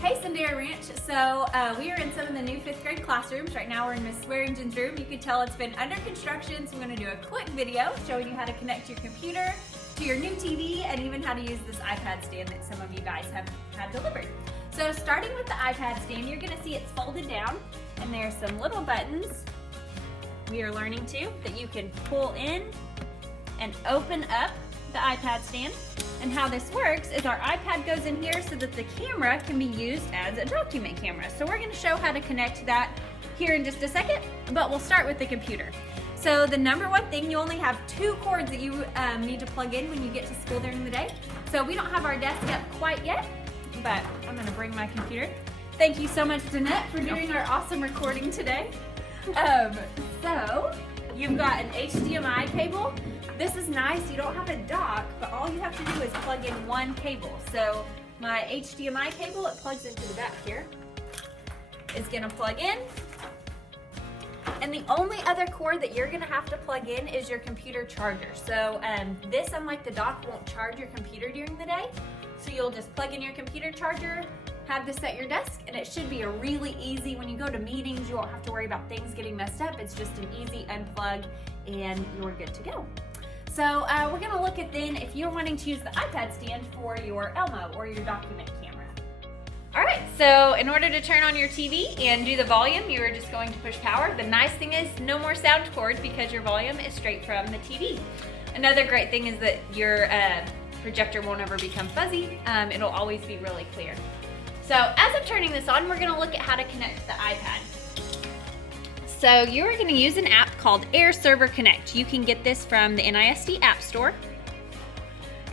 Hey, Sandera Ranch. We are in some of the new 5th grade classrooms. Right now we're in Miss Swearingen's room. You can tell it's been under construction, so I'm going to do a quick video showing you how to connect your computer to your new TV and even how to use this iPad stand that some of you guys have had delivered. So starting with the iPad stand, you're going to see it's folded down and there's some little buttons we are learning too that you can pull in and open up the iPad stand. And how this works is our iPad goes in here so that the camera can be used as a document camera. So we're going to show how to connect that here in just a second, but we'll start with the computer. So the number one thing, you only have 2 cords that you need to plug in when you get to school during the day. So we don't have our desk up quite yet, but I'm going to bring my computer. Thank you so much, Danette, for doing our awesome recording today. So you've got an HDMI cable. This is nice, you don't have a dock, but all you have to do is plug in one cable. So my HDMI cable, it plugs into the back here, is gonna plug in. And the only other cord that you're gonna have to plug in is your computer charger. So this, unlike the dock, won't charge your computer during the day. So you'll just plug in your computer charger, have this at your desk, and it should be a really easy, when you go to meetings, you won't have to worry about things getting messed up. It's just an easy unplug and you're good to go. So we're going to look at then if you're wanting to use the iPad stand for your Elmo or your document camera. Alright, so in order to turn on your TV and do the volume, you are just going to push power. The nice thing is no more sound cords because your volume is straight from the TV. Another great thing is that your projector won't ever become fuzzy. It'll always be really clear. So as I'm turning this on, we're going to look at how to connect the iPad. So you're going to use an app called AirServer Connect. You can get this from the NISD App Store.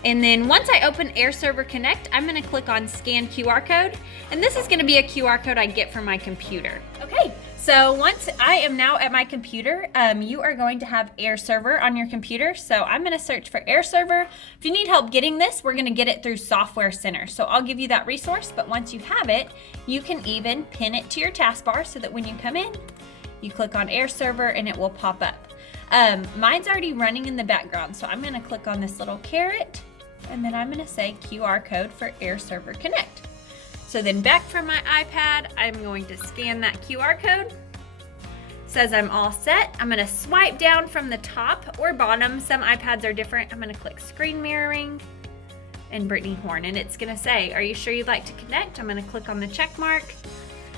And then once I open AirServer Connect, I'm going to click on Scan QR Code. And this is going to be a QR code I get from my computer. Okay, so once I am now at my computer, you are going to have AirServer on your computer. So I'm going to search for AirServer. If you need help getting this, we're going to get it through Software Center. So I'll give you that resource, but once you have it, you can even pin it to your taskbar so that when you come in, you click on AirServer and it will pop up. Mine's already running in the background, so I'm going to click on this little caret and then I'm going to say QR code for AirServer Connect. So then back from my iPad, I'm going to scan that QR code. It says I'm all set. I'm going to swipe down from the top or bottom. Some iPads are different. I'm going to click Screen Mirroring and Brittany Horn, and it's going to say, are you sure you'd like to connect? I'm going to click on the check mark.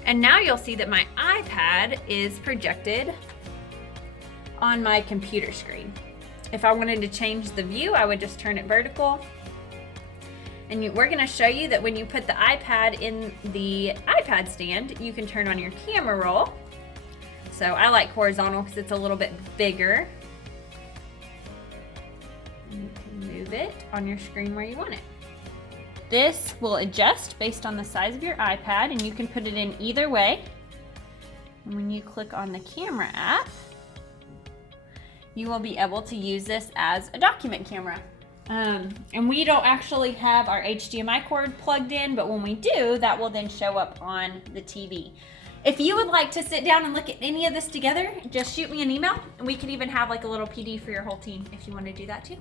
And now you'll see that my iPad is projected on my computer screen. If I wanted to change the view, I would just turn it vertical. And we're going to show you that when you put the iPad in the iPad stand, you can turn on your camera roll. So I like horizontal because it's a little bit bigger. You can move it on your screen where you want it. This will adjust based on the size of your iPad, and you can put it in either way. And when you click on the camera app, you will be able to use this as a document camera. And we don't actually have our HDMI cord plugged in, but when we do, that will then show up on the TV. If you would like to sit down and look at any of this together, just shoot me an email, and we could even have like a little PD for your whole team if you want to do that too.